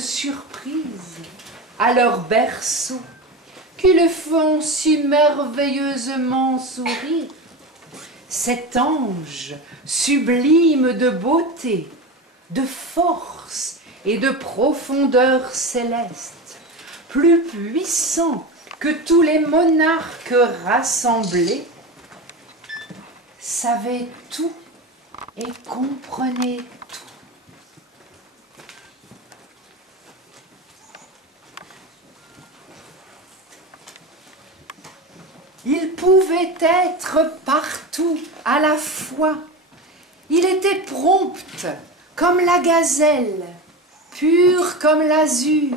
surprise à leur berceau, qui les font si merveilleusement sourire. Cet ange sublime de beauté, de force et de profondeur céleste, plus puissant que tous les monarques rassemblés, savait tout et comprenait tout. Il pouvait être partout à la fois. Il était prompt comme la gazelle, pur comme l'azur,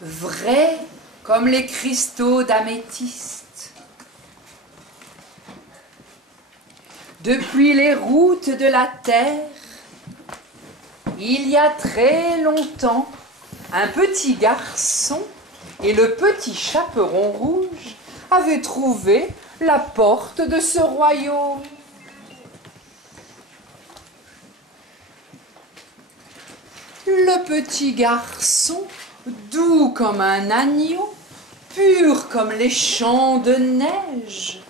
vrai comme les cristaux d'améthyste. Depuis les routes de la terre, il y a très longtemps, un petit garçon et le petit chaperon rouge avaient trouvé la porte de ce royaume. Le petit garçon, doux comme un agneau, pur comme les champs de neige,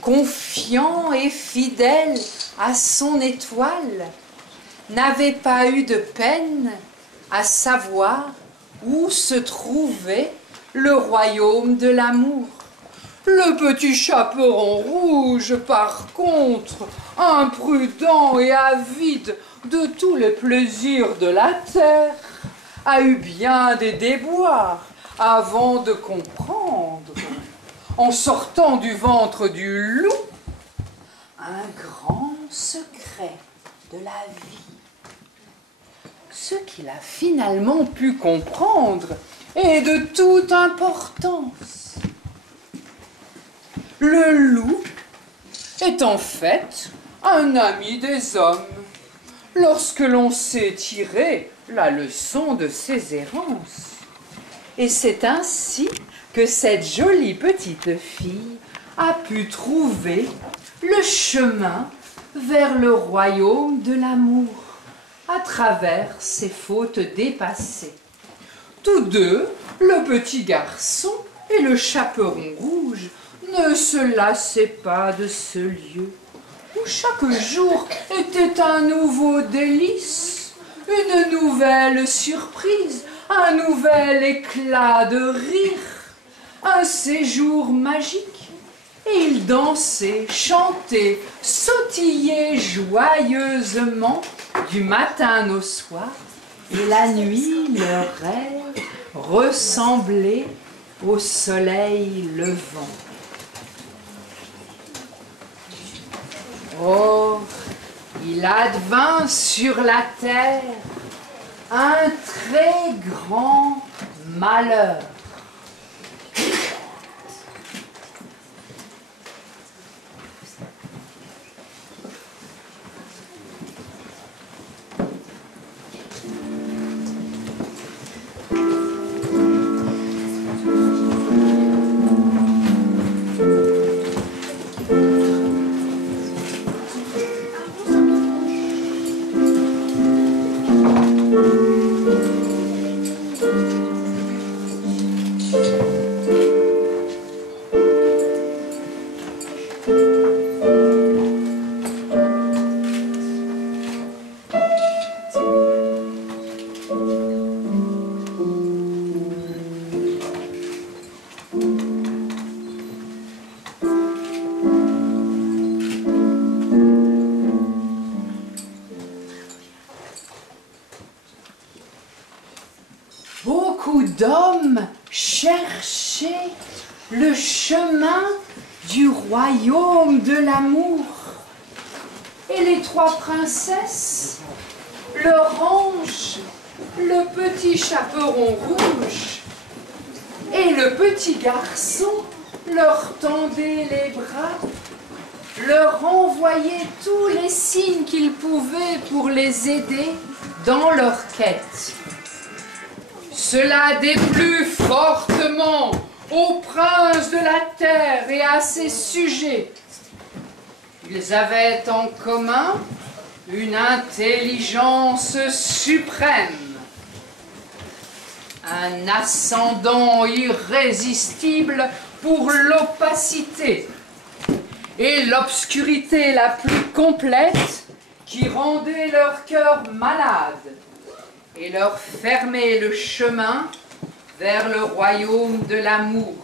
confiant et fidèle à son étoile, n'avait pas eu de peine à savoir où se trouvait le royaume de l'amour. Le petit chaperon rouge, par contre, imprudent et avide de tous les plaisirs de la terre, a eu bien des déboires avant de comprendre, en sortant du ventre du loup, un grand secret de la vie. Ce qu'il a finalement pu comprendre est de toute importance. Le loup est en fait un ami des hommes, lorsque l'on sait tirer la leçon de ses errances. Et c'est ainsi que cette jolie petite fille a pu trouver le chemin vers le royaume de l'amour, à travers ses fautes dépassées. Tous deux, le petit garçon et le chaperon rouge, ne se lassaient pas de ce lieu, où chaque jour était un nouveau délice, une nouvelle surprise, un nouvel éclat de rire, un séjour magique. Et ils dansaient, chantaient, sautillaient joyeusement du matin au soir, et la nuit, leur rêve ressemblait au soleil levant. Oh, il advint sur la terre un très grand malheur. Beaucoup d'hommes cherchaient le chemin du royaume de l'amour. Et les trois princesses, leur ange, le petit chaperon rouge et le petit garçon leur tendaient les bras, leur envoyaient tous les signes qu'ils pouvaient pour les aider dans leur quête. Cela déplut fortement au prince de la terre et à ses sujets. Ils avaient en commun une intelligence suprême. un ascendant irrésistible pour l'opacité et l'obscurité la plus complète qui rendait leur cœur malade et leur fermait le chemin vers le royaume de l'amour.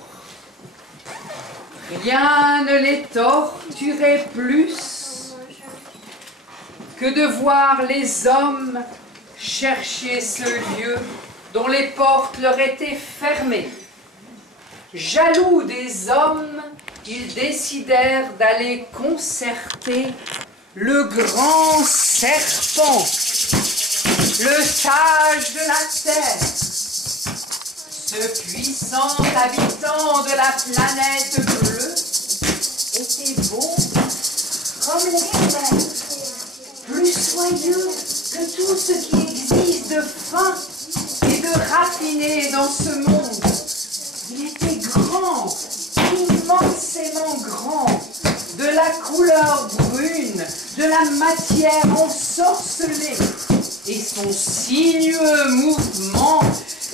Rien ne les torturait plus que de voir les hommes chercher ce lieu dont les portes leur étaient fermées. Jaloux des hommes, ils décidèrent d'aller concerter le grand serpent, le sage de la terre, ce puissant habitant de la planète bleue était beau comme l'éclair, plus soyeux que tout ce qui existe de fin et de raffiné dans ce monde. Il était grand, immensément grand, de la couleur brune, de la matière ensorcelée, et son sinueux mouvement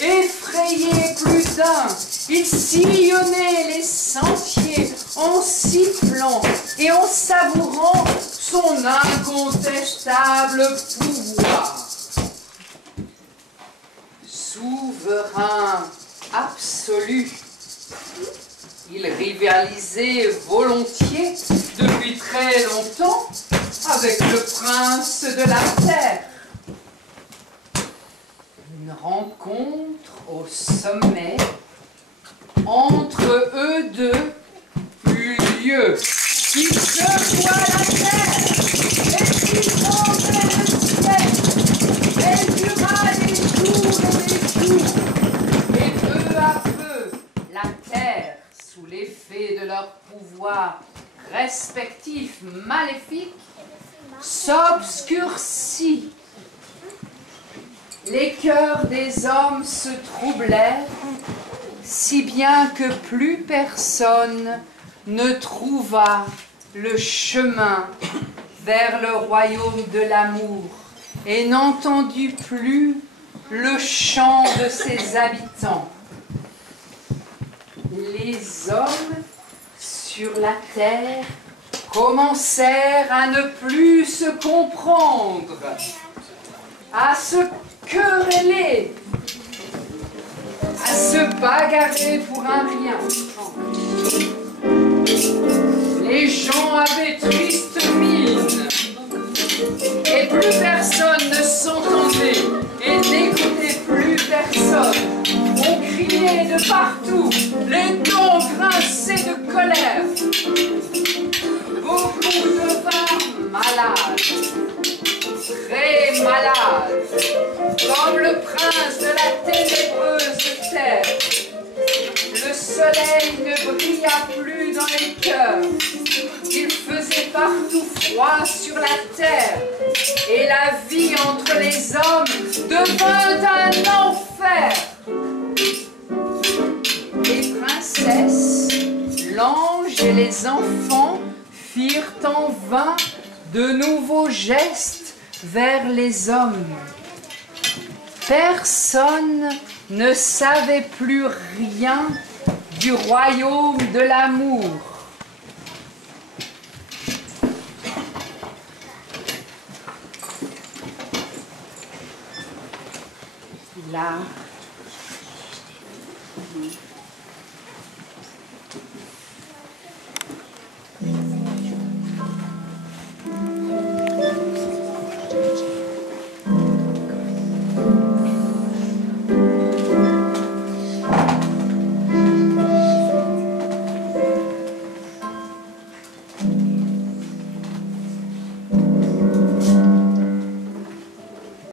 effrayait plus d'un. Il sillonnait les sentiers en sifflant et en savourant son incontestable pouvoir. Souverain absolu, il rivalisait volontiers depuis très longtemps avec le prince de la terre. Une rencontre au sommet entre eux deux eut lieu. Ils secouaient la terre et s'inondaient le ciel. Elle dura des jours et des jours. Et peu à peu, la terre, sous l'effet de leur pouvoir respectif maléfique, s'obscurcit. Les cœurs des hommes se troublèrent, si bien que plus personne ne trouva le chemin vers le royaume de l'amour et n'entendit plus le chant de ses habitants. Les hommes sur la terre commencèrent à ne plus se comprendre, à se quereller, à se bagarrer pour un rien. Les gens avaient triste mine, et plus personne ne s'entendait, et n'écoutait plus personne. On criait de partout, les dents grinçaient de colère. Beaucoup devinrent malades, très malades, comme le prince de la ténébreuse terre. Le soleil ne brilla plus dans les cœurs. Il faisait partout froid sur la terre. Et la vie entre les hommes devint un enfer. Les princesses, l'ange et les enfants firent en vain de nouveaux gestes vers les hommes. Personne ne savait plus rien du royaume de l'amour. Là,